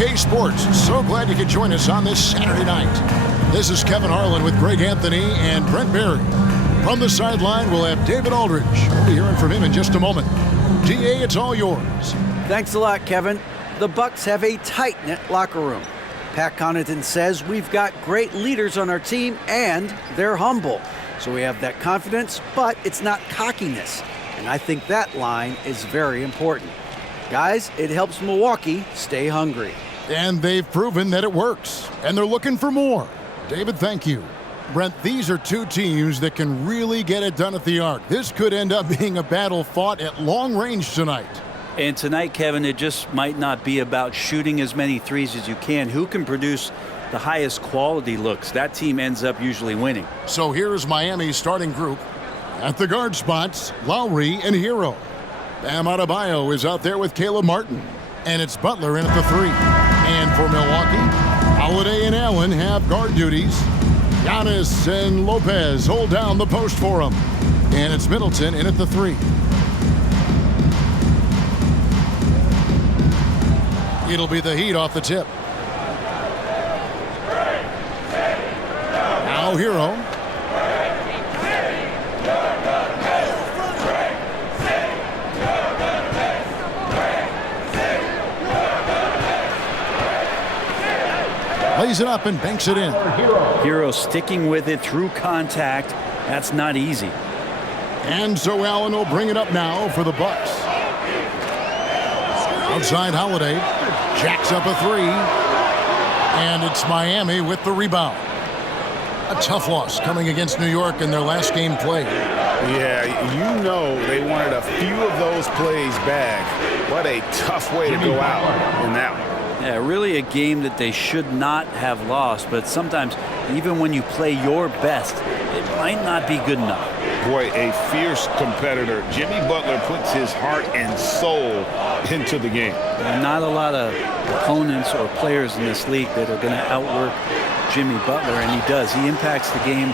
2K Sports. So glad you could join us on this Saturday night. This is Kevin Harlan with Greg Anthony and Brent Barry. From the sideline, we'll have David Aldridge. We'll be hearing from him in just a moment. DA, it's all yours. Thanks a lot, Kevin. The Bucks have a tight-knit locker room. Pat Connaughton says we've got great leaders on our team, and they're humble. So we have that confidence, but it's not cockiness. And I think that line is very important. Guys, it helps Milwaukee stay hungry. And they've proven that it works. And they're looking for more. David, thank you. Brent, these are two teams that can really get it done at the arc. This could end up being a battle fought at long range tonight. And tonight, Kevin, it just might not be about shooting as many threes as you can. Who can produce the highest quality looks? That team ends up usually winning. So here's Miami's starting group. At the guard spots, Lowry and Hero. Bam Adebayo is out there with Caleb Martin. And it's Butler in at the 3. And for Milwaukee, Holiday and Allen have guard duties. Giannis and Lopez hold down the post for him. And it's Middleton in at the 3. It'll be the Heat off the tip. Now Hero. Lays it up and banks it in. Hero sticking with it through contact. That's not easy. And so Allen will bring it up now for the Bucks. Outside Holiday. Jacks up a 3. And it's Miami with the rebound. A tough loss coming against New York in their last game played. Yeah, you know they wanted a few of those plays back. What a tough way to go out in that one. Yeah, really a game that they should not have lost, but sometimes even when you play your best, it might not be good enough. Boy, a fierce competitor. Jimmy Butler puts his heart and soul into the game. There are not a lot of opponents or players in this league that are going to outwork Jimmy Butler, and he does. He impacts the game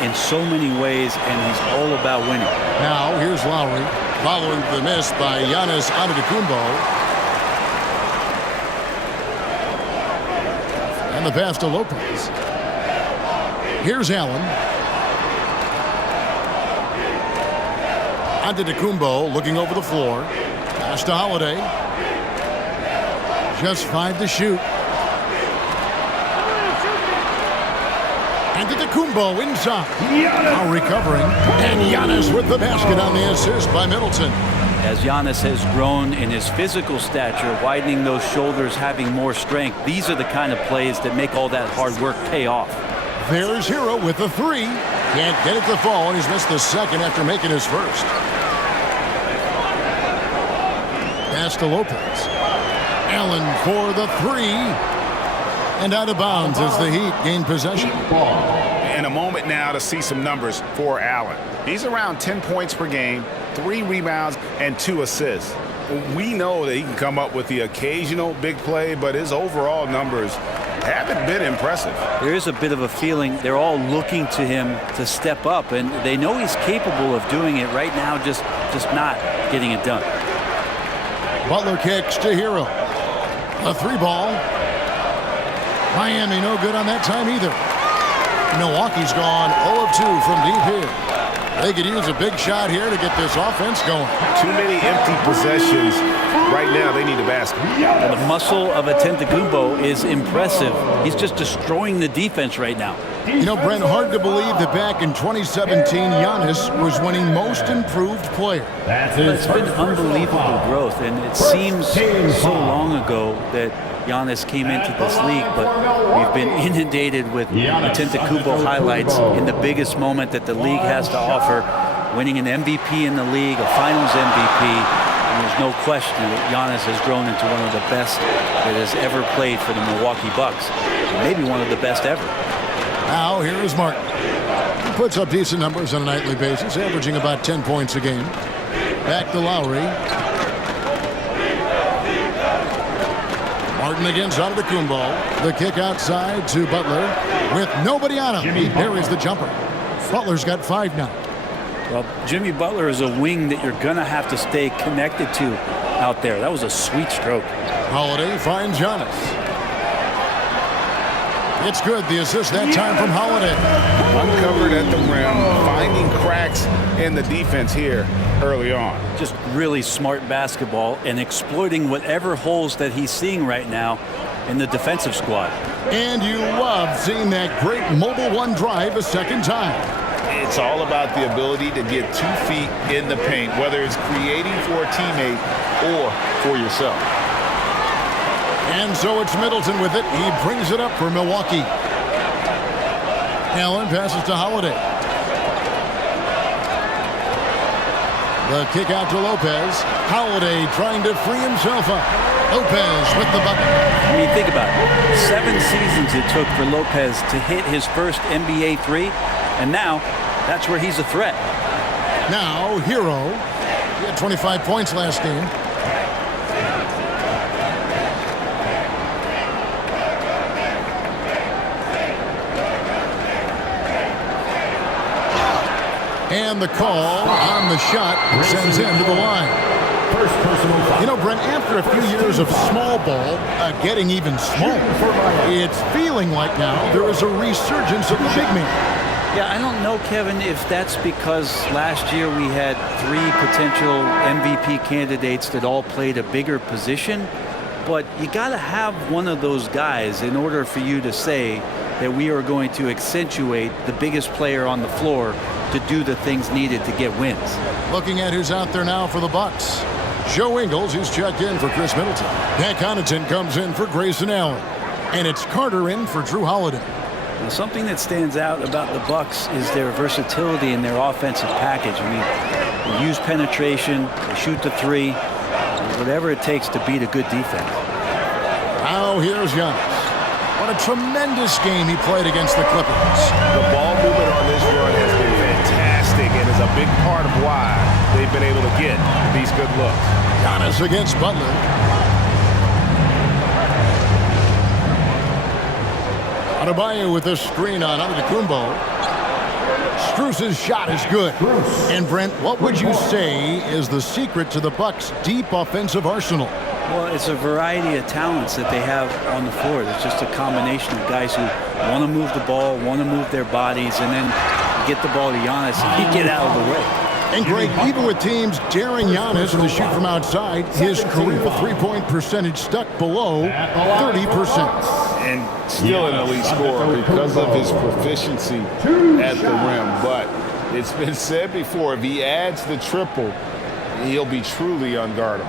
in so many ways, and he's all about winning. Now, here's Lowry, following the miss by Giannis Antetokounmpo. And the pass to Lopez. Here's Allen. Antetokounmpo looking over the floor. Pass to Holiday. Just 5 to shoot. Antetokounmpo inside. Now recovering. And Giannis with the basket on the assist by Middleton. As Giannis has grown in his physical stature, widening those shoulders, having more strength, these are the kind of plays that make all that hard work pay off. There's Hero with the 3. Can't get it to fall, and he's missed the second after making his first. Pass to Lopez. Allen for the 3. And out of bounds as the Heat gain possession. In a moment now to see some numbers for Allen. He's around 10 points per game, 3 rebounds, and 2 assists. We know that he can come up with the occasional big play, but his overall numbers haven't been impressive. There is a bit of a feeling they're all looking to him to step up, and they know he's capable of doing it right now, just not getting it done. Butler kicks to Hero. A 3 ball. Miami no good on that time either. Milwaukee's gone 0 of 2 from deep here. They could use a big shot here to get this offense going. Too many empty possessions. Right now, they need a basket. The muscle of Antetokounmpo is impressive. He's just destroying the defense right now. You know, Brent, hard to believe that back in 2017, Giannis was winning Most Improved Player. It's been unbelievable growth, and it seems so long ago that Giannis came into this league, but we've been inundated with Antetokounmpo highlights in the biggest moment that the league has to offer, winning an MVP in the league, a Finals MVP, and there's no question that Giannis has grown into one of the best that has ever played for the Milwaukee Bucks, maybe one of the best ever. Now, here is Martin. He puts up decent numbers on a nightly basis, averaging about 10 points a game. Back to Lowry. Martin against Antetokounmpo. The kick outside to Butler with nobody on him. He buries the jumper. Butler's got 5 now. Well, Jimmy Butler is a wing that you're going to have to stay connected to out there. That was a sweet stroke. Holiday finds Giannis. It's good. The assist that time from Holiday. Uncovered at the rim, finding cracks in the defense here early on. Just really smart basketball and exploiting whatever holes that he's seeing right now in the defensive squad. And you love seeing that great mobile one drive a second time. It's all about the ability to get 2 feet in the paint, whether it's creating for a teammate or for yourself. And so it's Middleton with it. He brings it up for Milwaukee. Allen passes to Holiday. The kick out to Lopez. Holiday trying to free himself up. Lopez with the bucket. I mean, think about it. 7 seasons it took for Lopez to hit his first NBA three, and now that's where he's a threat. Now, Hero. He had 25 points last game. And the call on the shot sends him to the line. First personal foul. You know, Brent, after a few years of small ball getting even smaller, it's feeling like now there is a resurgence of the big man. Yeah, I don't know, Kevin, if that's because last year we had 3 potential MVP candidates that all played a bigger position, but you got to have one of those guys in order for you to say that we are going to accentuate the biggest player on the floor to do the things needed to get wins. Looking at who's out there now for the Bucks. Joe Ingles, who's checked in for Chris Middleton. Pat Connaughton comes in for Grayson Allen. And it's Carter in for Drew Holiday. Now, something that stands out about the Bucks is their versatility in their offensive package. I mean, they use penetration, they shoot the three, whatever it takes to beat a good defense. Now here's Giannis. What a tremendous game he played against the Clippers. The ball movement on this run has been fantastic and is a big part of why they've been able to get these good looks. Giannis against Butler. Adebayo with a screen on Antetokounmpo. Strus's shot is good. And Brent, what would you say is the secret to the Bucks' deep offensive arsenal? Well, it's a variety of talents that they have on the floor. It's just a combination of guys who want to move the ball, want to move their bodies, and then get the ball to Giannis and he get out of the way. And Greg, even with teams daring Giannis to shoot from outside, his career three-point percentage stuck below 30%. And still an elite scorer because of his proficiency at the rim. But it's been said before, if he adds the triple, he'll be truly unguardable.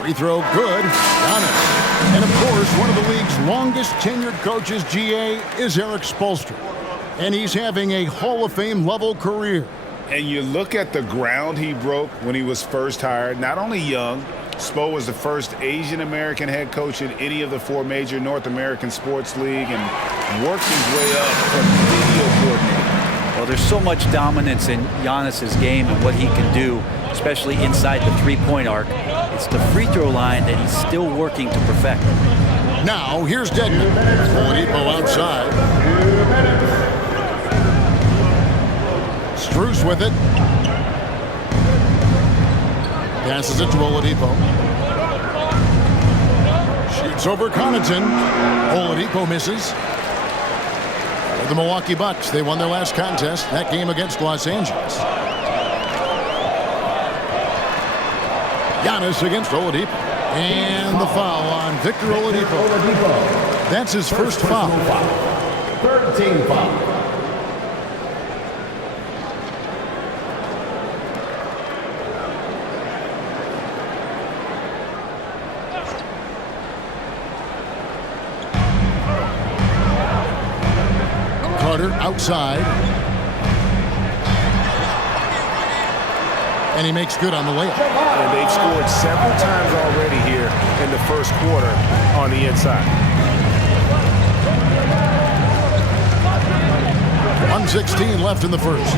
Free throw good. Giannis. And of course, one of the league's longest tenured coaches, GA, is Eric Spoelstra. And he's having a Hall of Fame level career. And you look at the ground he broke when he was first hired. Not only young, Spo was the first Asian American head coach in any of the 4 major North American sports league and worked his way up from video coordinator. Well, there's so much dominance in Giannis's game and what he can do, especially inside the three-point arc. It's the free throw line that he's still working to perfect. Now, here's Dedmon. Oladipo outside. Strus with it. Passes it to Oladipo. Shoots over Connaughton. Oladipo misses. The Milwaukee Bucks, they won their last contest, that game against Los Angeles. Giannis against Oladipo. And the foul on Victor Oladipo. That's his first foul. Third team foul. Carter outside. And he makes good on the layup. And they've scored several times already here in the first quarter on the inside. 1:16 left in the first.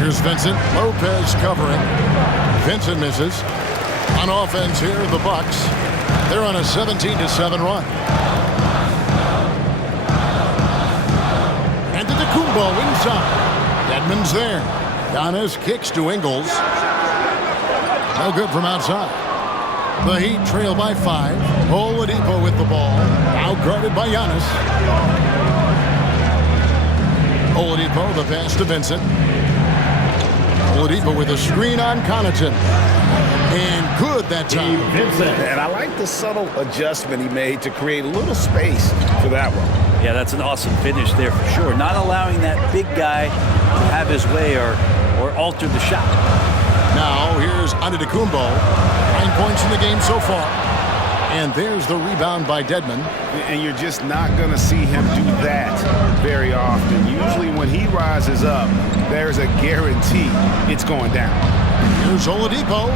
Here's Vincent. Lopez covering. Vincent misses. On offense here, the Bucks. They're on a 17-7 run. Antetokounmpo inside. Edmonds there. Giannis kicks to Ingles. No good from outside. The Heat trail by 5. Oladipo with the ball. Now guarded by Giannis. Oladipo, the pass to Vincent. Oladipo with a screen on Connaughton. And good that time. And I like the subtle adjustment he made to create a little space for that one. Yeah, that's an awesome finish there for sure. Not allowing that big guy to have his way or alter the shot. Now here's Antetokounmpo. 9 points in the game so far. And there's the rebound by Dedmon. And you're just not going to see him do that very often. Usually when he rises up, there's a guarantee it's going down. Here's Oladipo.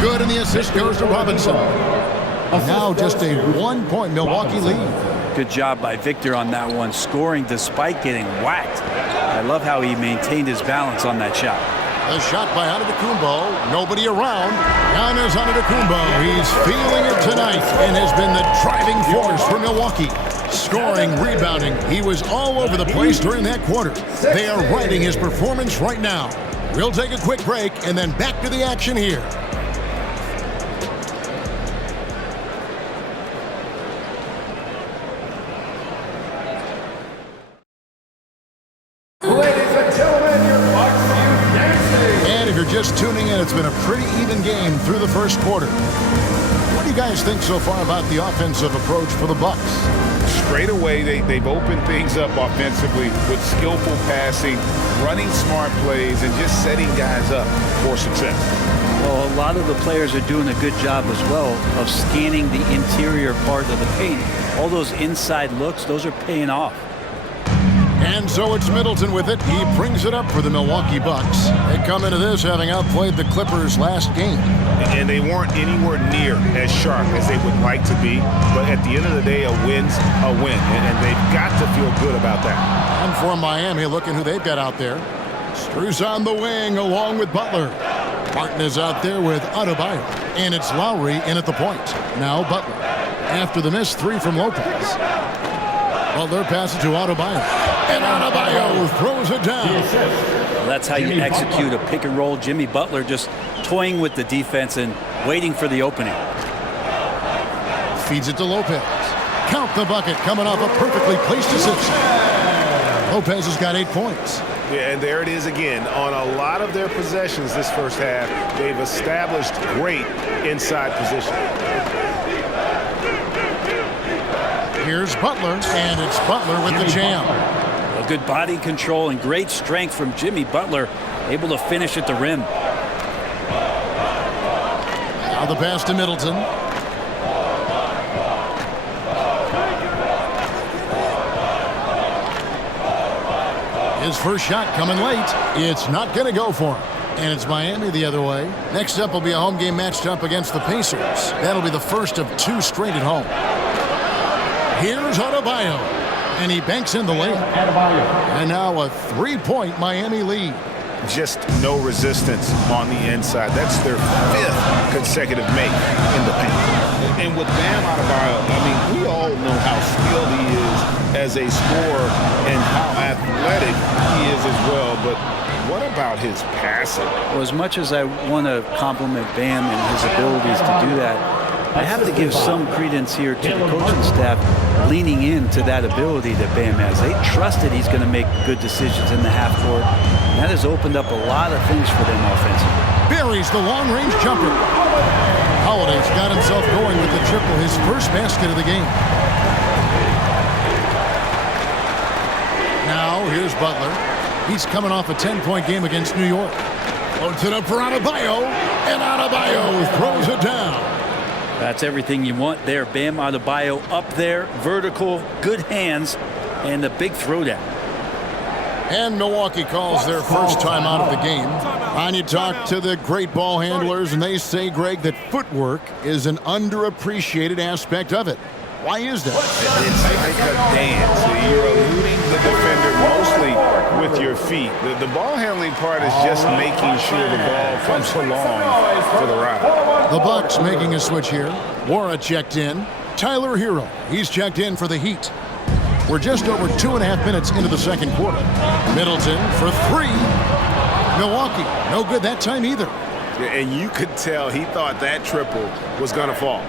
Good, and the assist goes to Robinson. Now just a 1-point Milwaukee lead. Good job by Victor on that one, scoring despite getting whacked. I love how he maintained his balance on that shot. A shot by Antetokounmpo. Nobody around. Giannis Antetokounmpo. He's feeling it tonight and has been the driving force for Milwaukee. Scoring, rebounding. He was all over the place during that quarter. They are riding his performance right now. We'll take a quick break and then back to the action here. Just tuning in, it's been a pretty even game through the first quarter. What do you guys think so far about the offensive approach for the Bucks? Straight away, they've opened things up offensively with skillful passing, running smart plays, and just setting guys up for success. Well, a lot of the players are doing a good job as well of scanning the interior part of the paint. All those inside looks, those are paying off. And so it's Middleton with it. He brings it up for the Milwaukee Bucks. They come into this having outplayed the Clippers last game. And they weren't anywhere near as sharp as they would like to be. But at the end of the day, a win's a win. And they've got to feel good about that. And for Miami, looking who they've got out there. Strus on the wing along with Butler. Martin is out there with Adebayo. And it's Lowry in at the point. Now Butler. After the missed 3 from Lopez. Butler passes to Adebayo. And Adebayo throws it down. Well, that's how you execute a pick and roll. Jimmy Butler just toying with the defense and waiting for the opening. Feeds it to Lopez. Count the bucket coming off a perfectly placed assist. Lopez has got 8 points. Yeah, and there it is again. On a lot of their possessions this first half, they've established great inside position. Here's Butler, and it's Butler with the jam. A good body control and great strength from Jimmy Butler, able to finish at the rim. Now the pass to Middleton. His first shot coming late. It's not going to go for him. And it's Miami the other way. Next up will be a home game matched up against the Pacers. That'll be the first of 2 straight at home. Here's Adebayo, and he banks in the layup. And now a 3-point Miami lead. Just no resistance on the inside. That's their 5th consecutive make in the paint. And with Bam Adebayo, I mean, we all know how skilled he is as a scorer and how athletic he is as well. But what about his passing? Well, as much as I want to compliment Bam and his abilities to do that, I have to give some credence here to the coaching staff leaning into that ability that Bam has. They trusted he's going to make good decisions in the half court. And that has opened up a lot of things for them offensively. Buries the long-range jumper. Holiday's got himself going with the triple, his first basket of the game. Now here's Butler. He's coming off a 10-point game against New York. Loads it up for Adebayo, and Adebayo throws it down. That's everything you want there. Bam Adebayo up there, vertical, good hands, and the big throwdown. And Milwaukee calls their first time out of the game. And you talk to the great ball handlers, and they say, Greg, that footwork is an underappreciated aspect of it. Why is that? It's like a dance. You're eluding the defender mostly with your feet. The ball handling part is just making sure the ball comes along for the ride. The Bucks making a switch here. Wara checked in. Tyler Hero, he's checked in for the Heat. We're just over 2.5 minutes into the second quarter. Middleton for three. Milwaukee, no good that time either. And you could tell he thought that triple was going to fall.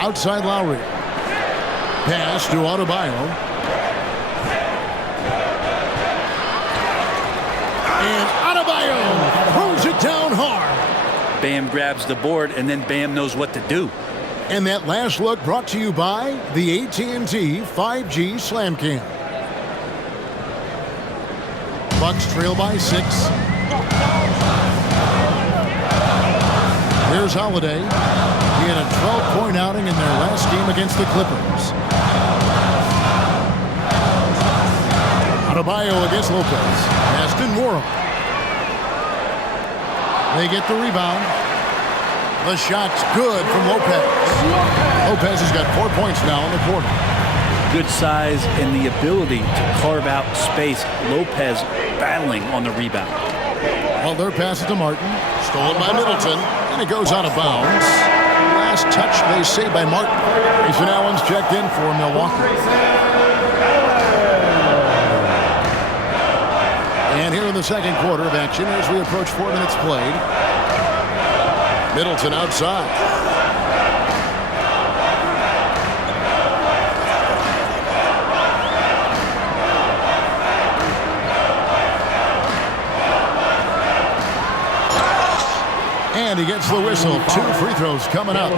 Outside Lowry. Pass to Adebayo. And Adebayo throws it down hard. Bam grabs the board, and then Bam knows what to do. And that last look brought to you by the AT&T 5G Slam Cam. Bucks trail by 6. Here's Holiday. He had a 12-point outing in their last game against the Clippers. Adebayo against Lopez. Aston Warren. They get the rebound. The shot's good from Lopez. Lopez has got 4 points now in the quarter. Good size and the ability to carve out space. Lopez battling on the rebound. Well, their pass it to Martin. Stolen by Middleton. And it goes out of bounds. Last touch, they say, by Martin. Grayson Allen's checked in for Milwaukee. And here in the second quarter of action as we approach 4 minutes played. Middleton outside. And he gets the whistle. 2 free throws coming up.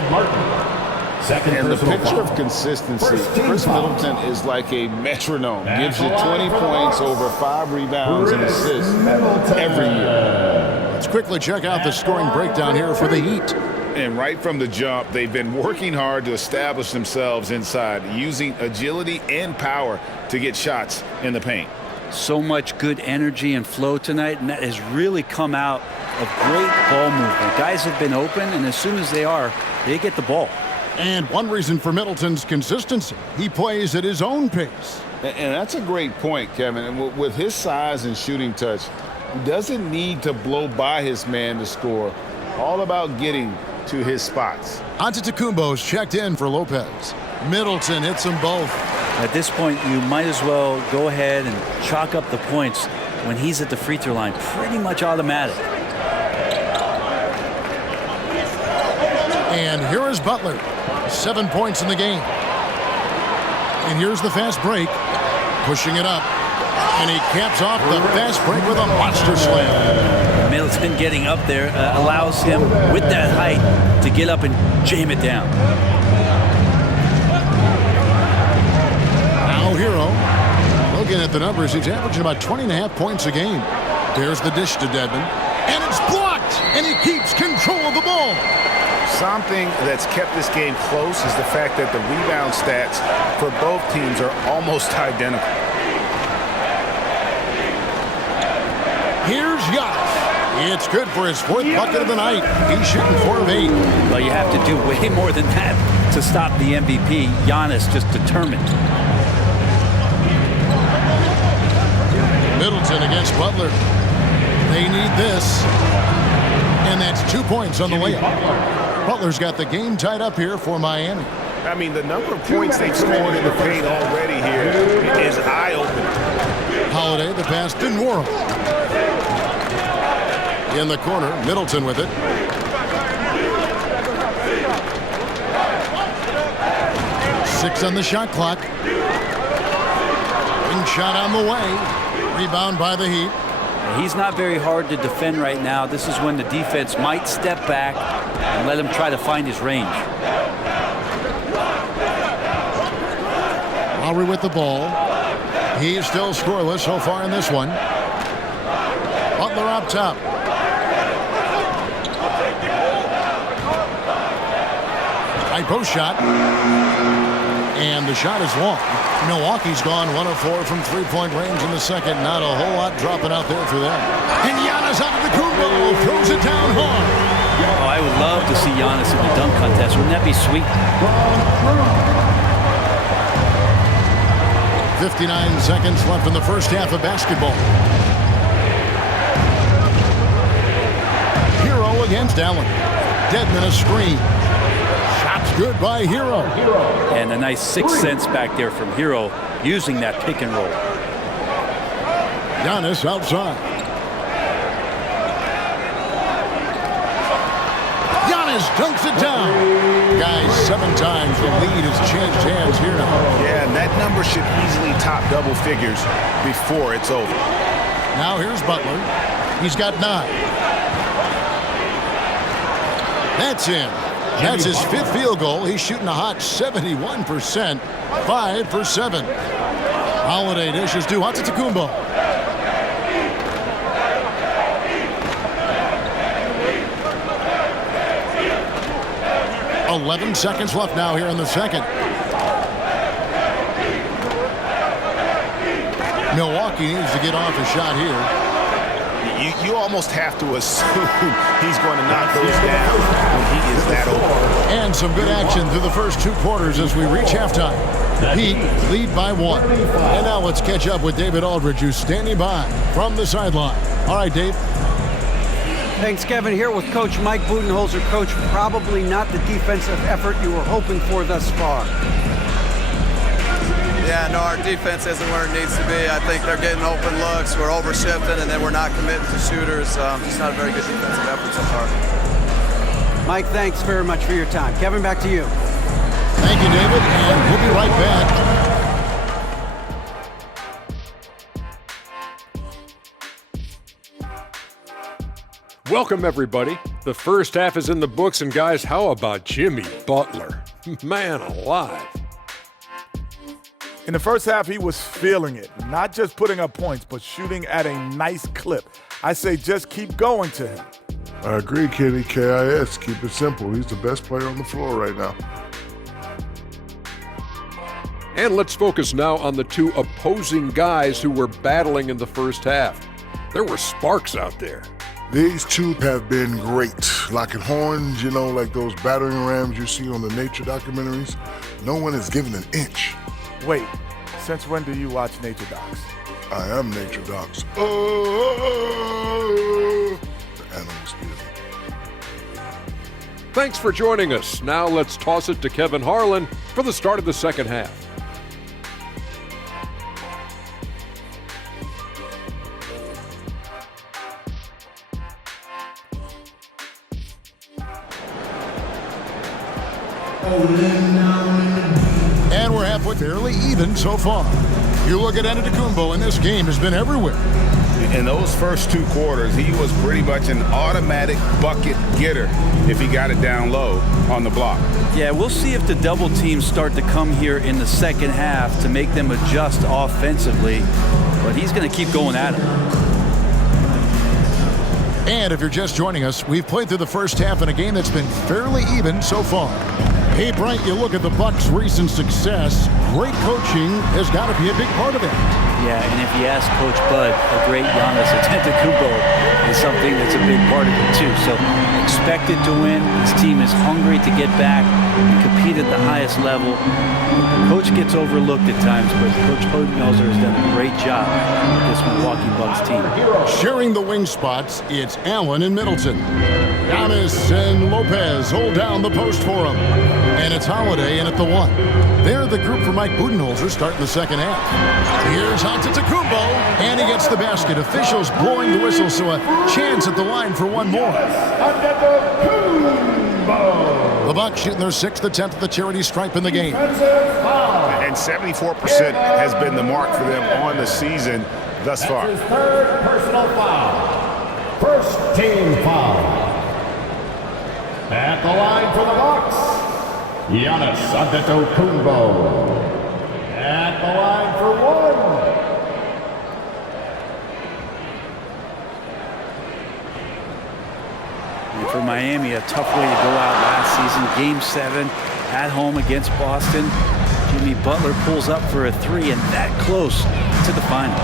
And the picture of consistency, Chris Middleton is like a metronome. Gives you 20 points, over 5 rebounds and assists every year. Let's quickly check out the scoring breakdown here for the Heat. And right from the jump, they've been working hard to establish themselves inside, using agility and power to get shots in the paint. So much good energy and flow tonight, and that has really come out of great ball movement. Guys have been open, and as soon as they are, they get the ball. And one reason for Middleton's consistency, he plays at his own pace. And that's a great point, Kevin. And with his size and shooting touch, he doesn't need to blow by his man to score. All about getting to his spots. Antetokounmpo's checked in for Lopez. Middleton hits them both. At this point, you might as well go ahead and chalk up the points when he's at the free throw line. Pretty much automatic. And here is Butler. 7 points in the game. And here's the fast break. Pushing it up. And he caps off the fast break with a monster slam. Middleton getting up there allows him, with that height, to get up and jam it down. Now Hero. Looking at the numbers, he's averaging about 20.5 points a game. There's the dish to Dedmon. And it's blocked. And he keeps control of the ball. Something that's kept this game close is the fact that the rebound stats for both teams are almost identical. Here's Giannis. It's good for his 4th bucket of the night. He's shooting 4 of 8. Well, you have to do way more than that to stop the MVP. Giannis just determined. Middleton against Butler. They need this. And that's 2 points on the layup. Butler's got the game tied up here for Miami. I mean, the number of points they've scored in the paint already here is eye-opening. Holiday, the pass to Warren. In the corner, Middleton with it. Six on the shot clock. Wing shot on the way. Rebound by the Heat. He's not very hard to defend right now. This is when the defense might step back and let him try to find his range. Lowry with the ball. He is still scoreless so far in this one. Butler up top. High post shot. And the shot is long. Milwaukee's gone 1 of 4 from 3-point range in the second. Not a whole lot dropping out there for them. And Giannis Antetokounmpo throws it down hard. Oh, I would love to see Giannis in the dunk contest. Wouldn't that be sweet? 59 seconds left in the first half of basketball. Hero against Allen. Deadman a screen. Shots good by Hero. And a nice 6 cents back there from Hero using that pick and roll. Giannis outside. Giannis dunks it down. Guys, 7 times the lead has changed hands here now. Yeah, and that number should easily top double figures before it's over. Now here's Butler. He's got 9. That's in. That's his 5th field goal. He's shooting a hot 71%. 5 for 7. Holiday dishes to Antetokounmpo. .11 seconds left now here in the second. Milwaukee needs to get off a shot here. You almost have to assume he's going to knock those down when he is that open. And some good action through the first 2 quarters as we reach halftime. Heat lead by 1. And now let's catch up with David Aldridge, who's standing by from the sideline. All right, Dave. Thanks, Kevin. Here with Coach Mike Budenholzer. Coach, probably not the defensive effort you were hoping for thus far. Yeah, no, our defense isn't where it needs to be. I think they're getting open looks, we're overshifting, and then we're not committing to shooters. Just not a very good defensive effort so far. Mike, thanks very much for your time. Kevin, back to you. Thank you, David, and we'll be right back. Welcome, everybody. The first half is in the books, and guys, how about Jimmy Butler? Man alive. In the first half, he was feeling it. Not just putting up points, but shooting at a nice clip. I say just keep going to him. I agree, Kenny. KIS. Keep it simple. He's the best player on the floor right now. And let's focus now on the 2 opposing guys who were battling in the first half. There were sparks out there. These 2 have been great. Locking horns, you know, like those battering rams you see on the nature documentaries. No one is given an inch. Wait, since when do you watch Nature Docs? I am Nature Docs. The animals give me. Thanks for joining us. Now let's toss it to Kevin Harlan for the start of the second half. And we're halfway, fairly even so far. You look at Antetokounmpo, and this game has been everywhere. In those first 2 quarters, he was pretty much an automatic bucket getter if he got it down low on the block. Yeah, we'll see if the double teams start to come here in the second half to make them adjust offensively. But he's going to keep going at it. And if you're just joining us, we've played through the first half in a game that's been fairly even so far. Hey, Bright, you look at the Bucks' recent success. Great coaching has got to be a big part of it. Yeah, and if you ask Coach Bud, a great Giannis Antetokounmpo is something that's a big part of it too. So expected to win. His team is hungry to get back and compete at the highest level. The coach gets overlooked at times, but Coach Budenholzer has done a great job with this Milwaukee Bucks team. Sharing the wing spots, it's Allen and Middleton. Giannis and Lopez hold down the post for him. And it's Holiday in at the 1. They're the group for Mike Budenholzer starting the second half. Here's Antetokounmpo, and he gets the basket. Officials blowing the whistle, so a chance at the line for one more. The Bucks shooting their 6th attempt at the charity stripe in the game. And 74% has been the mark for them on the season thus far. That's his 3rd personal foul. First team foul. At the line for the Bucks, Giannis Antetokounmpo. At the line for 1. And for Miami, a tough way to go out last season. Game 7 at home against Boston. Jimmy Butler pulls up for a 3 and that close to the final.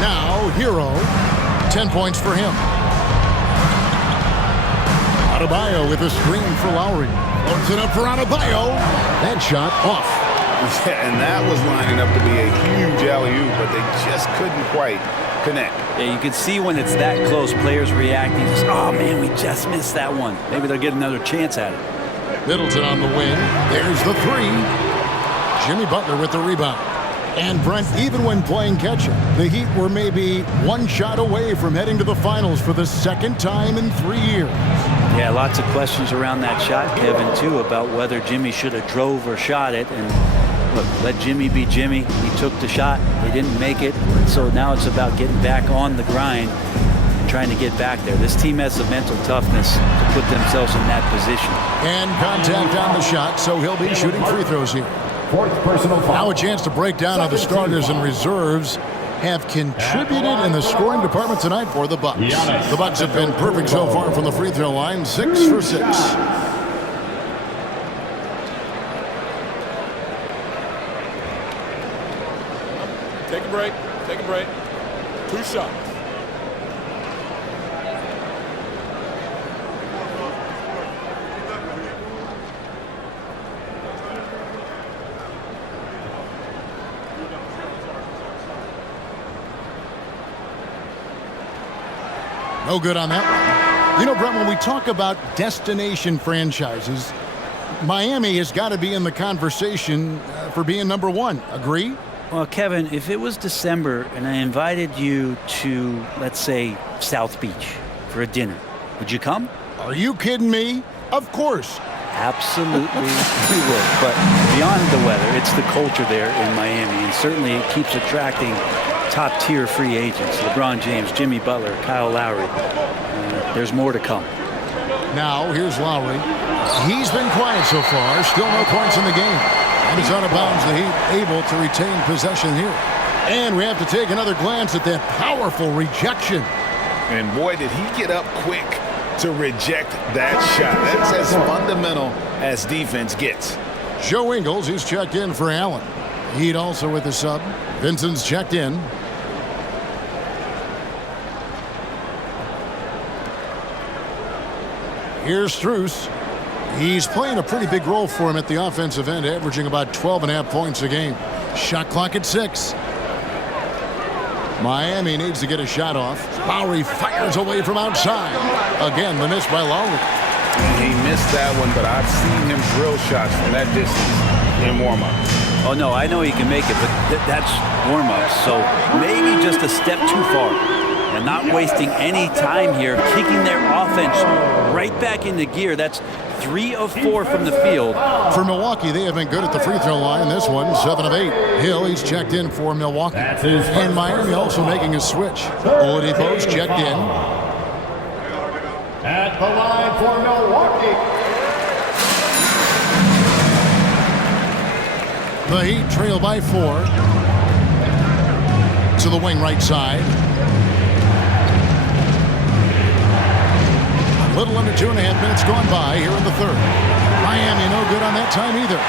Now, Hero, 10 points for him. Adebayo with a screen for Lowry. Loads it up for Adebayo. That shot off. Yeah, and that was lining up to be a huge alley-oop, but they just couldn't quite connect. Yeah, you can see when it's that close, players reacting. Just, oh, man, we just missed that one. Maybe they'll get another chance at it. Middleton on the wing. There's the three. Jimmy Butler with the rebound. And Brent, even when playing catch-up, the Heat were maybe one shot away from heading to the finals for the second time in 3 years. Yeah, lots of questions around that shot, Kevin, too, about whether Jimmy should have drove or shot it. And look, let Jimmy be Jimmy. He took the shot. He didn't make it. So now it's about getting back on the grind and trying to get back there. This team has the mental toughness to put themselves in that position. And contact on the shot, so he'll be shooting free throws here. Fourth personal foul. Now a chance to break down how the starters and reserves have contributed in the scoring department tonight for the Bucks. The Bucks have been perfect so far from the free throw line, 6 for 6. Take a break. Take a break. 2 shots. No good on that one. You know, Brent, when we talk about destination franchises, Miami has got to be in the conversation for being number one. Agree? Well, Kevin, if it was December and I invited you to, let's say, South Beach for a dinner, would you come? Are you kidding me? Of course. Absolutely, we would. But beyond the weather, it's the culture there in Miami, and certainly it keeps attracting top-tier free agents. LeBron James, Jimmy Butler, Kyle Lowry. There's more to come. Now, here's Lowry. He's been quiet so far. Still no points in the game. And he's out of bounds. The Heat able to retain possession here. And we have to take another glance at that powerful rejection. And boy, did he get up quick to reject that shot. That's as fundamental as defense gets. Joe Ingles, he's checked in for Allen. Heat also with the sub. Vincent's checked in. Here's Strus. He's playing a pretty big role for him at the offensive end, averaging about 12.5 points a game. Shot clock at 6. Miami needs to get a shot off. Lowry fires away from outside. Again, the miss by Lowry. He missed that one, but I've seen him drill shots from that distance in warm-up. Oh, no, I know he can make it, but that's warm-up. So maybe just a step too far. And not wasting any time here, kicking their offense right back into gear. That's 3 of 4 from the field. For Milwaukee, they have been good at the free throw line. This one, 7 of 8. Hill, he's checked in for Milwaukee. And Miami also making a switch. Oladipo's checked in. At the line for Milwaukee. The Heat trail by 4. To the wing right side. A little under 2.5 minutes gone by here in the third. Miami no good on that time either.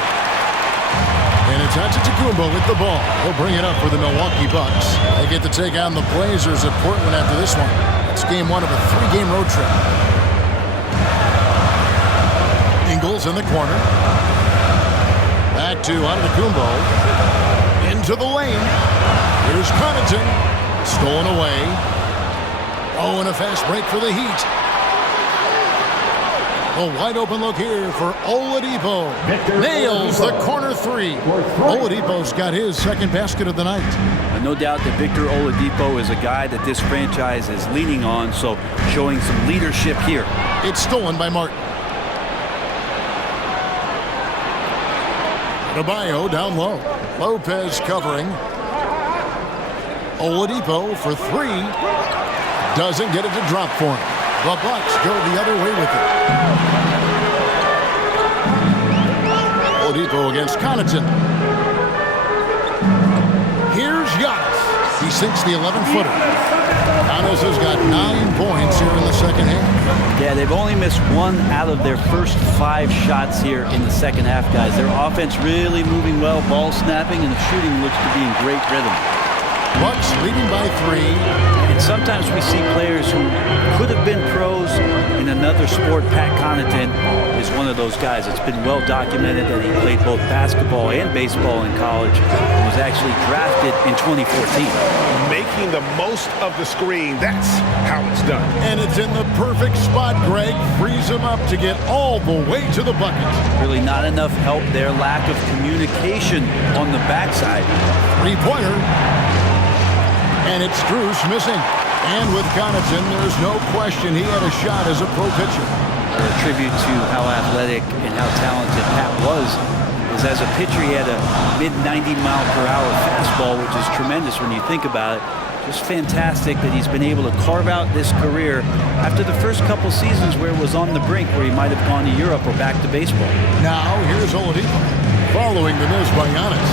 And it's Antetokounmpo with the ball. He'll bring it up for the Milwaukee Bucks. They get to take on the Blazers at Portland after this one. It's game 1 of a 3-game road trip. Ingles in the corner. Back to Antetokounmpo. Into the lane. Here's Connaughton. Stolen away. Oh, and a fast break for the Heat. A wide open look here for Oladipo. Nails the corner 3. Oladipo's got his second basket of the night. No doubt that Victor Oladipo is a guy that this franchise is leaning on, so showing some leadership here. It's stolen by Martin. Adebayo down low. Lopez covering. Oladipo for 3. Doesn't get it to drop for him. The Bucks go the other way with it. Oladipo against Connaughton. Here's Giannis. He sinks the 11-footer. Giannis has got 9 points here in the second half. Yeah, they've only missed 1 out of their first 5 shots here in the second half, guys. Their offense really moving well, ball snapping, and the shooting looks to be in great rhythm. Bucks leading by 3. And sometimes we see players who could have been pros in another sport. Pat Connaughton is one of those guys. It's been well documented that he played both basketball and baseball in college and was actually drafted in 2014. Making the most of the screen, that's how it's done. And it's in the perfect spot, Greg. Frees him up to get all the way to the bucket. Really not enough help there. Lack of communication on the backside. Three-pointer. And it's Strus missing. And with Connaughton, there's no question he had a shot as a pro pitcher. A tribute to how athletic and how talented Pat was is as a pitcher he had a mid-90-mile-per-hour fastball, which is tremendous when you think about it. Just fantastic that he's been able to carve out this career after the first couple seasons where it was on the brink, where he might have gone to Europe or back to baseball. Now, here's Oladipo following the miss by Giannis.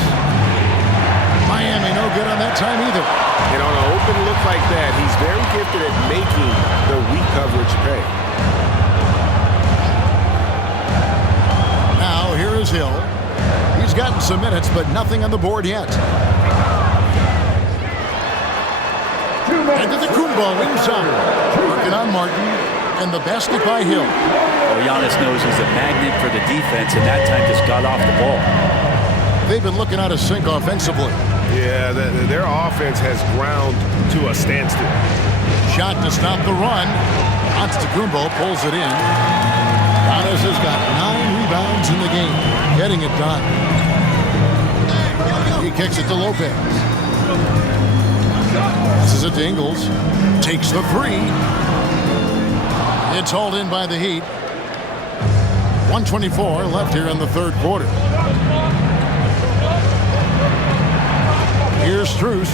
Miami no good on that time either. And on an open look like that, he's very gifted at making the weak coverage pay. Now, here is Hill. He's gotten some minutes, but nothing on the board yet. Antetokounmpo inside. Working on Martin, and the basket by Hill. Well, Giannis knows he's a magnet for the defense, and that time just got off the ball. They've been looking out of sync offensively. Yeah, their offense has ground to a standstill. Shot to stop the run. Antetokounmpo pulls it in. Giannis has got 9 rebounds in the game, getting it done. He kicks it to Lopez. Passes it to Ingles. Takes the 3. It's hauled in by the Heat. 1:24 left here in the third quarter. Here's Strus.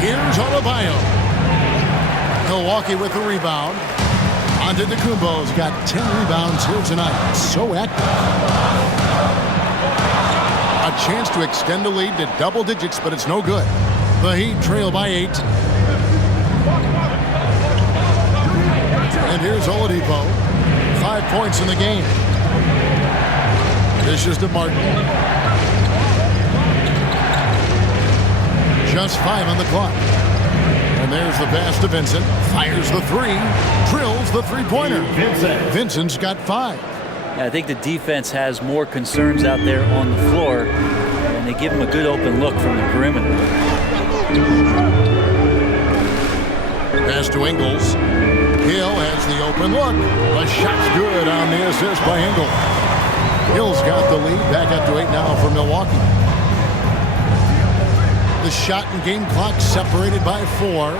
Here's Adebayo. Milwaukee with the rebound. Antetokounmpo's got 10 rebounds here tonight. So active. A chance to extend the lead to double digits, but it's no good. The Heat trail by 8. And here's Oladipo. 5 points in the game. This is to Martin. Just 5 on the clock. And there's the pass to Vincent. Fires the 3. Drills the three-pointer. Vincent's got 5. I think the defense has more concerns out there on the floor, and they give him a good open look from the perimeter. Pass to Ingles. Hill has the open look. The shot's good on the assist by Ingles. Hill's got the lead. Back up to 8 now for Milwaukee. The shot and game clock separated by 4.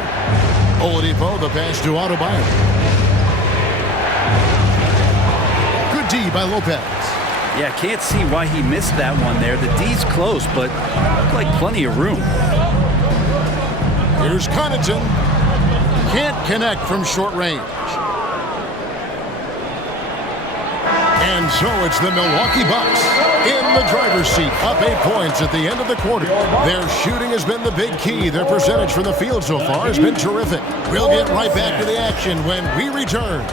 Oladipo, the pass to Adebayo. Good D by Lopez. Yeah, can't see why he missed that one there. The D's close, but looked like plenty of room. Here's Connaughton. Can't connect from short range. And so it's the Milwaukee Bucks in the driver's seat, up 8 points at the end of the quarter. Their shooting has been the big key. Their percentage from the field so far has been terrific. We'll get right back to the action when we return.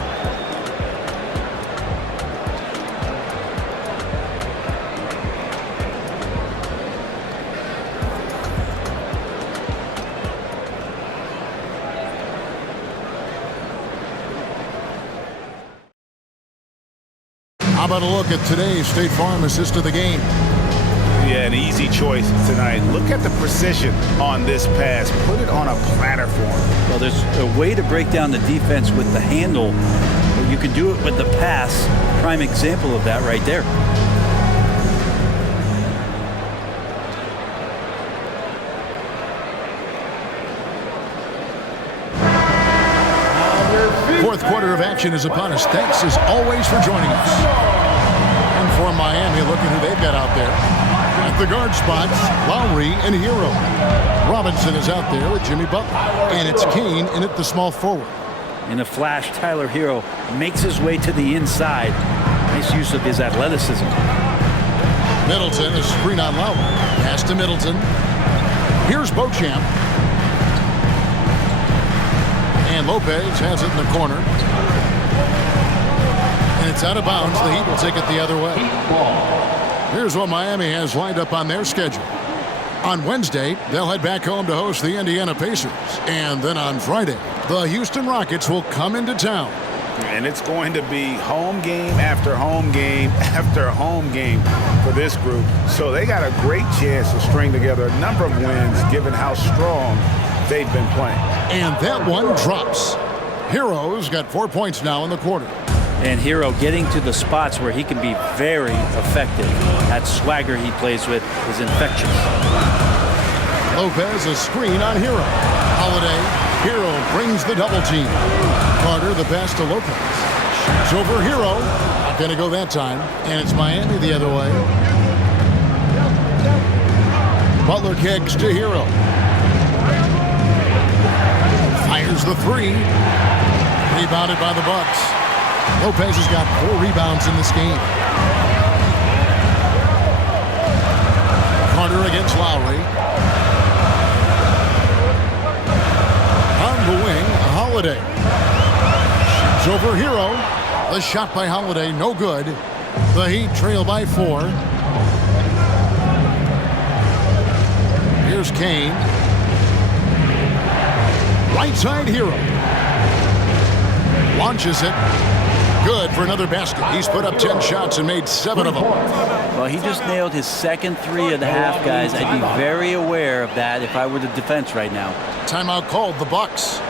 How about a look at today's State Farm assist of the game? Yeah, an easy choice tonight. Look at the precision on this pass. Put it on a platter form. Well, there's a way to break down the defense with the handle. But you can do it with the pass. Prime example of that right there. Fourth quarter of action is upon us. Thanks as always for joining us. And for Miami, look at who they've got out there. At the guard spots, Lowry and Hero. Robinson is out there with Jimmy Butler. And it's Kane in at the small forward. In a flash, Tyler Hero makes his way to the inside. Nice use of his athleticism. Middleton, a screen on Lowry. Pass to Middleton. Here's Beauchamp. And Lopez has it in the corner. And it's out of bounds. The Heat will take it the other way. Here's what Miami has lined up on their schedule. On Wednesday, they'll head back home to host the Indiana Pacers. And then on Friday, the Houston Rockets will come into town. And it's going to be home game after home game after home game for this group. So they got a great chance to string together a number of wins given how strong they've been playing. And that one drops. Hero's got 4 points now in the quarter. And Hero getting to the spots where he can be very effective. That swagger he plays with is infectious. Lopez a screen on Hero. Holiday. Hero brings the double team. Carter the pass to Lopez. Shoots over Hero. Not going to go that time. And it's Miami the other way. Butler kicks to Hero. Fires the three. Rebounded by the Bucks. Lopez has got 4 rebounds in this game. Carter against Lowry. On the wing, Holiday. Shoots over Hero. The shot by Holiday, no good. The Heat trail by 4. Here's Kane. Right side Hero. Launches it. Good for another basket. He's put up 10 shots and made 7 of them. Well, he just nailed his second 3 of the half, guys. I'd be very aware of that if I were the defense right now. Timeout called, the Bucks.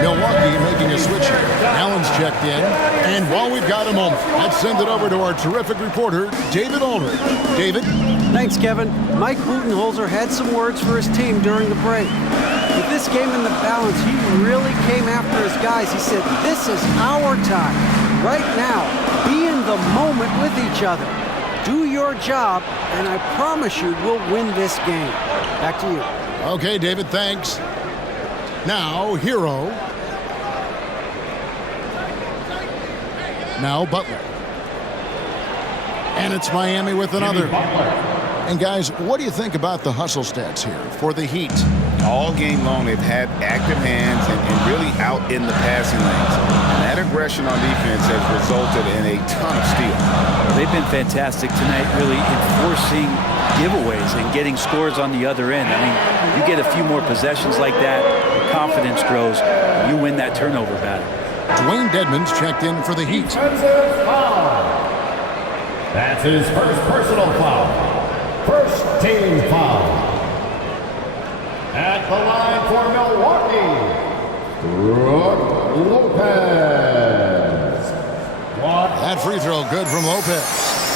Milwaukee making a switch here. Allen's checked in. And while we've got a moment, let's send it over to our terrific reporter, David Aldridge. David? Thanks, Kevin. Mike Budenholzer had some words for his team during the break. With this game in the balance, he really came after his guys. He said, this is our time. Right now, be in the moment with each other. Do your job, and I promise you we'll win this game. Back to you. Okay, David, thanks. Now, Hero. Now, Butler. And it's Miami with another. And guys, what do you think about the hustle stats here for the Heat? All game long, they've had active hands and really out in the passing lanes. And that aggression on defense has resulted in a ton of steals. They've been fantastic tonight, really enforcing giveaways and getting scores on the other end. I mean, you get a few more possessions like that, the confidence grows, you win that turnover battle. Dwayne Dedmon's checked in for the Heat. Defensive foul. That's his first personal foul. First team foul. At the line for Milwaukee, Brook Lopez. That free throw good from Lopez.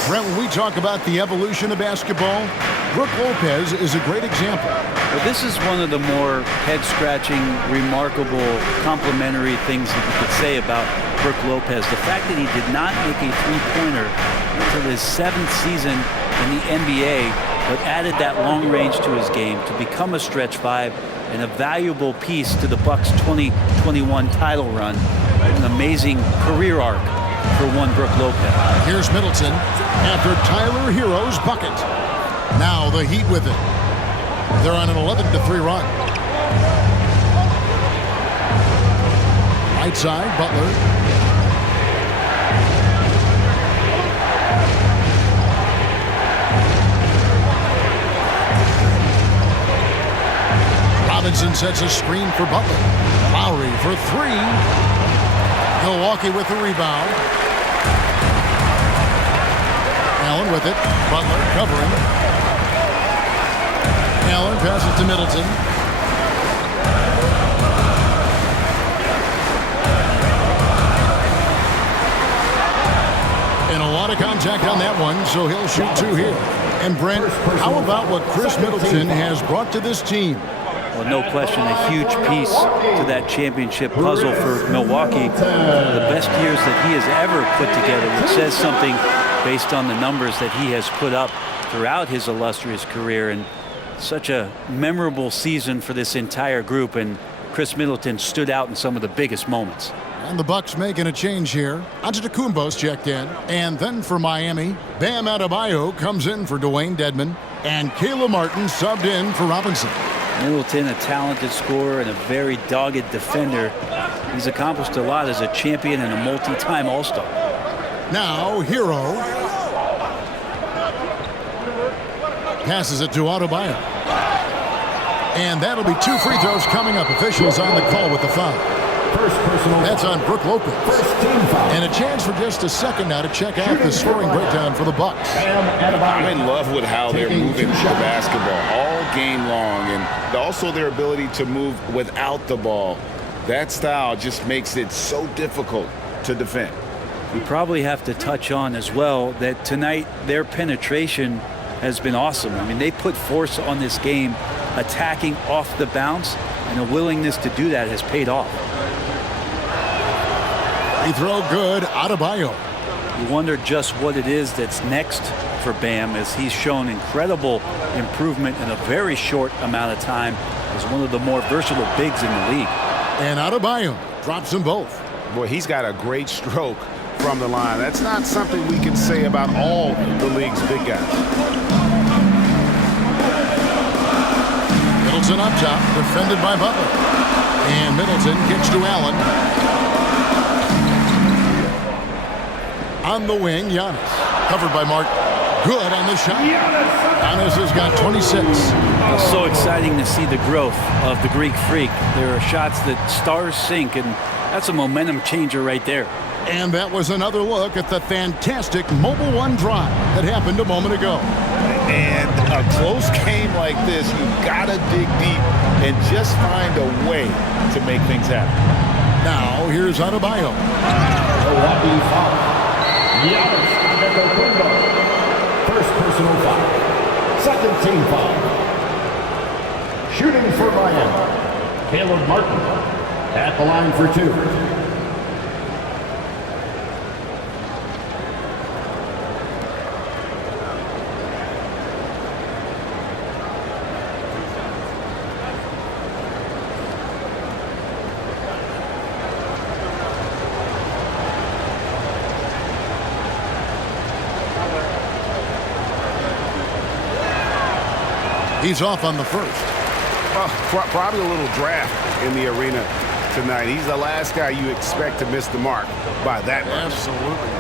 Brent, when we talk about the evolution of basketball, Brook Lopez is a great example. Well, this is one of the more head-scratching, remarkable, complimentary things that you could say about Brook Lopez. The fact that he did not make a three-pointer until his 7th season in the NBA, but added that long range to his game to become a stretch 5 and a valuable piece to the Bucks' 2021 title run. An amazing career arc for one Brook Lopez. Here's Middleton after Tyler Hero's bucket. Now the Heat with it. They're on an 11-3 run. Right side, Butler. Robinson sets a screen for Butler. Lowry for 3. Milwaukee with the rebound. Allen with it. Butler covering. Allen passes to Middleton. And a lot of contact on that one, so he'll shoot 2 here. And Brent, how about what Chris Middleton has brought to this team? Well, no question, a huge piece to that championship puzzle for Milwaukee. The best years that he has ever put together, which says something based on the numbers that he has put up throughout his illustrious career. And such a memorable season for this entire group, and Chris Middleton stood out in some of the biggest moments. And the Bucks making a change here. Antetokounmpo's checked in. And then for Miami, Bam Adebayo comes in for Dwayne Dedmon. And Caleb Martin subbed in for Robinson. Middleton, a talented scorer and a very dogged defender. He's accomplished a lot as a champion and a multi-time All-Star. Now, Hero. Passes it to Adebayo. And that'll be 2 free throws coming up. Officials on the call with the foul. First personal. That's on Brook Lopez. First team foul. And a chance for just a second now to check out the scoring breakdown for the Bucks. I'm in love with how they're moving the basketball all game long, and also their ability to move without the ball. That style just makes it so difficult to defend. We probably have to touch on as well that tonight their penetration has been awesome. I mean, they put force on this game, attacking off the bounce, and a willingness to do that has paid off. Free throw good, Adebayo. You wonder just what it is that's next for Bam, as he's shown incredible improvement in a very short amount of time as one of the more versatile bigs in the league. And Adebayo drops them both. Boy, he's got a great stroke from the line. That's not something we can say about all the league's big guys. Middleton up top, defended by Butler. And Middleton kicks to Allen. On the wing, Giannis. Covered by Martin. Good on the shot. Giannis has got 26. It's so exciting to see the growth of the Greek Freak. There are shots that stars sink, and that's a momentum changer right there. And that was another look at the fantastic Mobile One drive that happened a moment ago. And a close game like this, you've got to dig deep and just find a way to make things happen. Now, here's Adebayo. Milwaukee foul. Giannis Antetokounmpo. First personal foul. Second team foul. Shooting for Miami, Caleb Martin at the line for 2. He's off on the first. Probably a little draft in the arena tonight. He's the last guy you expect to miss the mark by that much. Absolutely.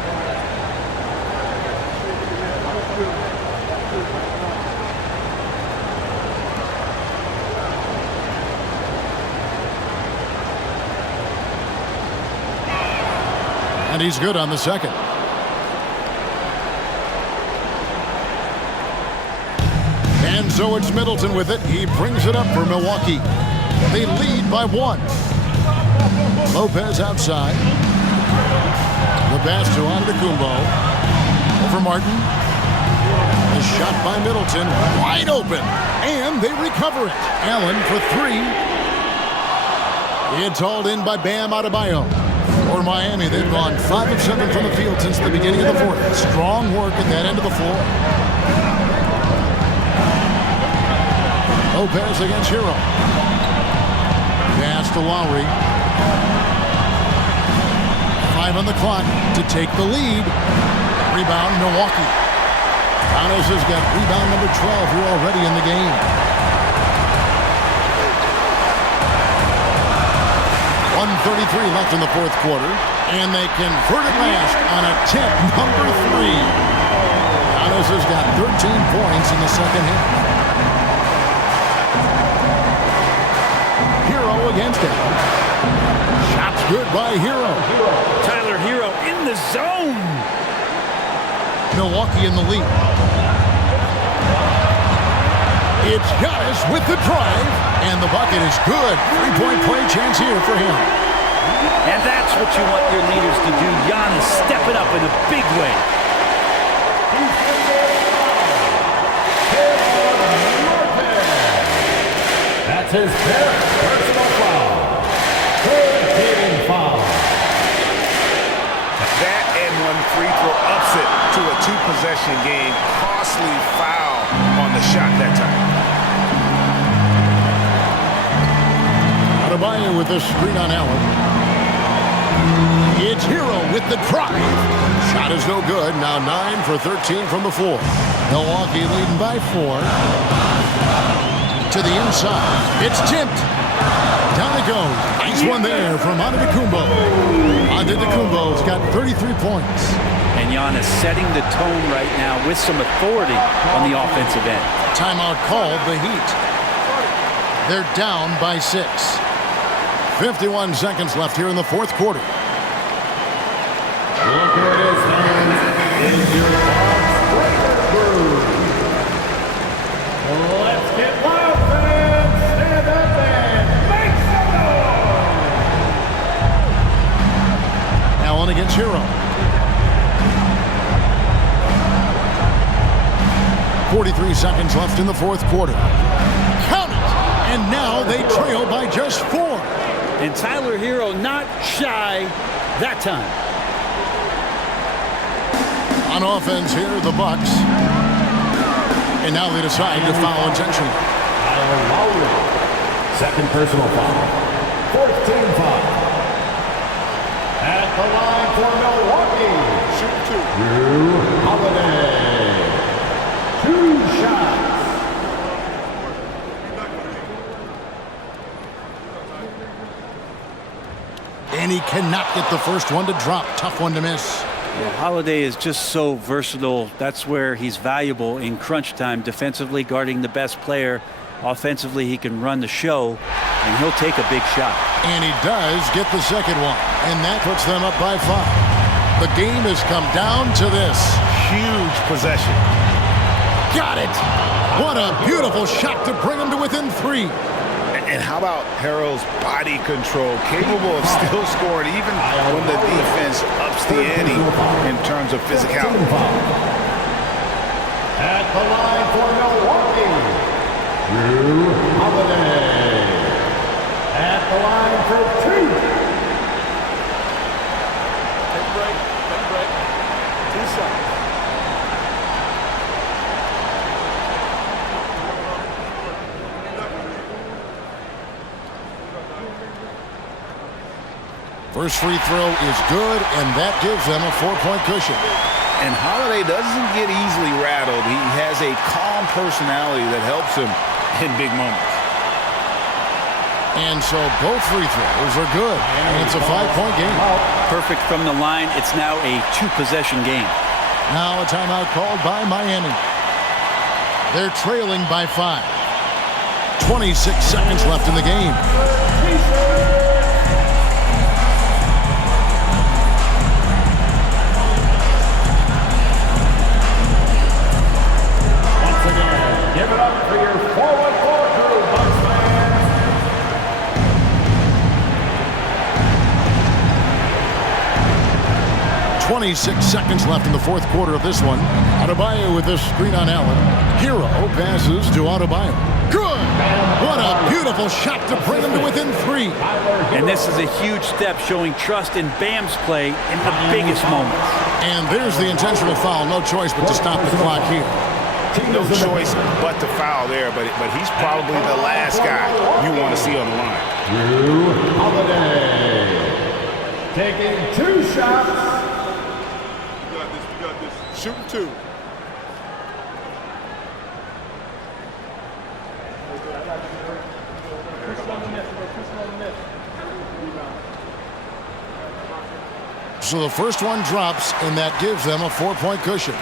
And he's good on the second. And so it's Middleton with it. He brings it up for Milwaukee. They lead by 1. Lopez outside. The pass to Antetokounmpo. Over Martin. A shot by Middleton. Wide open. And they recover it. Allen for 3. It's hauled in by Bam Adebayo. For Miami, they've gone 5 of 7 from the field since the beginning of the fourth. Strong work at that end of the floor. Lopez against Hero. Pass to Lowry. 5 on the clock to take the lead. Rebound, Milwaukee. Giannis has got rebound number 12 here already in the game. 1:33 left in the fourth quarter, and they convert it last on a tip, number 3. Giannis has got 13 points in the second half. Hero against it. Shots good by Hero. Tyler Hero in the zone. Milwaukee in the lead. It's Giannis with the drive, and the bucket is good. 3-point play chance here for him. And that's what you want your leaders to do. Giannis stepping up in a big way. That's his fifth personal foul. Third team foul. That and one free throw ups it to a 2-possession game. Costly foul on the shot that time. Adebayo with the screen on Allen. It's Hero with the drive. Shot is no good. Now 9 for 13 from the floor. Milwaukee leading by 4. To the inside. It's tipped. Down it goes. Nice one there from Antetokounmpo. Antetokounmpo's got 33 points. And Giannis setting the tone right now with some authority on the offensive end. Timeout called the Heat. They're down by 6. 51 seconds left here in the fourth quarter. Look at his hands. Is your box breaker. Let's get loud, fans. Stand up and make some noise. Allen against Hero. 43 seconds left in the fourth quarter. Count it! And now they trail by just 4. And Tyler Hero not shy that time. On offense here, the Bucks. And now they decide to foul intentionally. Second personal foul. Fourth team foul. At the line for Milwaukee. Shoot 2. Drew Holiday. 2 shots. And he cannot get the first one to drop. Tough one to miss. Well, Holiday is just so versatile. That's where he's valuable in crunch time. Defensively, guarding the best player. Offensively, he can run the show, and he'll take a big shot. And he does get the second one. And that puts them up by 5. The game has come down to this. Huge possession. Got it! What a beautiful shot to bring him to within 3. And how about Harrell's body control, capable of still scoring even when the defense ups the ante in terms of physicality. At the line for Milwaukee, Drew Holiday. At the line for 2. Take a break. Take a break. 2 shots. First free throw is good, and that gives them a 4-point cushion. And Holiday doesn't get easily rattled. He has a calm personality that helps him in big moments. And so both free throws are good, and it's a 5-point game. Perfect from the line. It's now a 2-possession game. Now a timeout called by Miami. They're trailing by 5. 26 seconds left in the game. Give it up for your forward crew, Bucks fans. 26 seconds left in the fourth quarter of this one. Adebayo with this screen on Allen. Hero passes to Adebayo. Good! What a beautiful shot to bring him to within 3. And this is a huge step showing trust in Bam's play in the biggest moments. And there's the intentional foul. No choice but to stop the clock here. No choice but to foul there, but he's probably the last guy you want to see on the line. Drew Holiday taking 2 shots. You got this. Shooting 2. So the first one drops, and that gives them a 4-point cushion.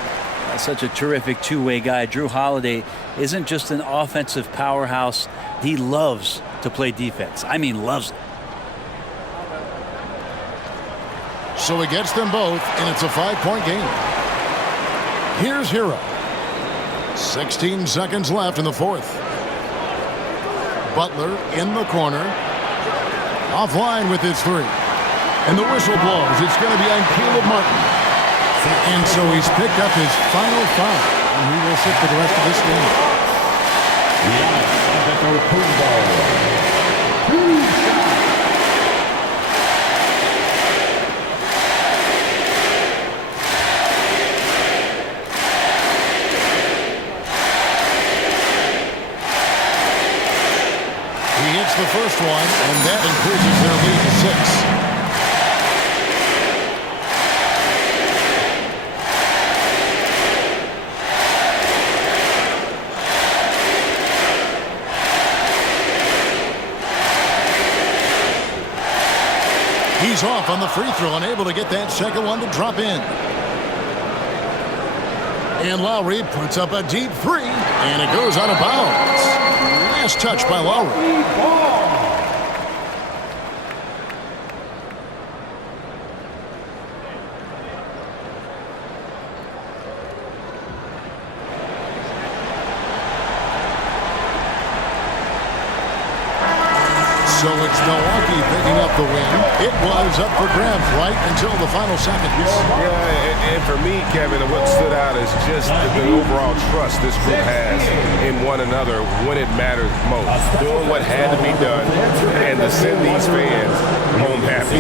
Such a terrific two-way guy. Drew Holiday isn't just an offensive powerhouse. He loves to play defense. I mean, loves it. So he gets them both, and it's a 5-point game. Here's Hero. 16 seconds left in the fourth. Butler in the corner. Offline with his 3. And the whistle blows. It's going to be on Caleb Martin. And so he's picked up his final foul, and he will sit for the rest of this game. Giannis Antetokounmpo. 2 shots. He hits the first one, and that increases their lead to 6. He's off. off on the free throw, unable to get that second one to drop in. And Lowry puts up a deep three, and it goes out of bounds. Last touch by Lowry. So it's Milwaukee picking up the win. It was up for grabs right until the final seconds. Yeah, and for me, Kevin, what stood out is just the overall trust this group has in one another when it matters most. Doing what had to be done and to send these fans home happy.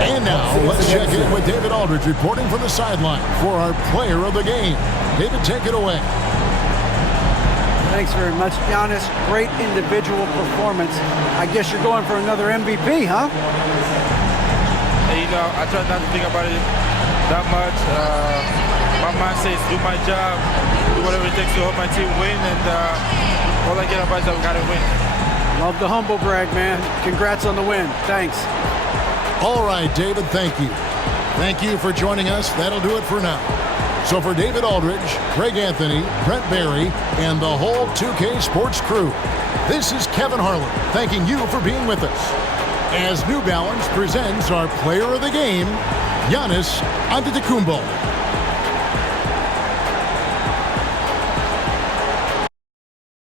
And now let's check in with David Aldridge reporting from the sideline for our player of the game. David, take it away. Thanks very much, Giannis. Great individual performance. I guess you're going for another MVP, huh? You know, I try not to think about it that much. My mindset is do my job, do whatever it takes to help my team win, and all I get advice is that we got to win. Love the humble brag, man. Congrats on the win. Thanks. All right, David, thank you. Thank you for joining us. That'll do it for now. So for David Aldridge, Greg Anthony, Brent Barry, and the whole 2K Sports crew, this is Kevin Harlan thanking you for being with us as New Balance presents our player of the game, Giannis Antetokounmpo.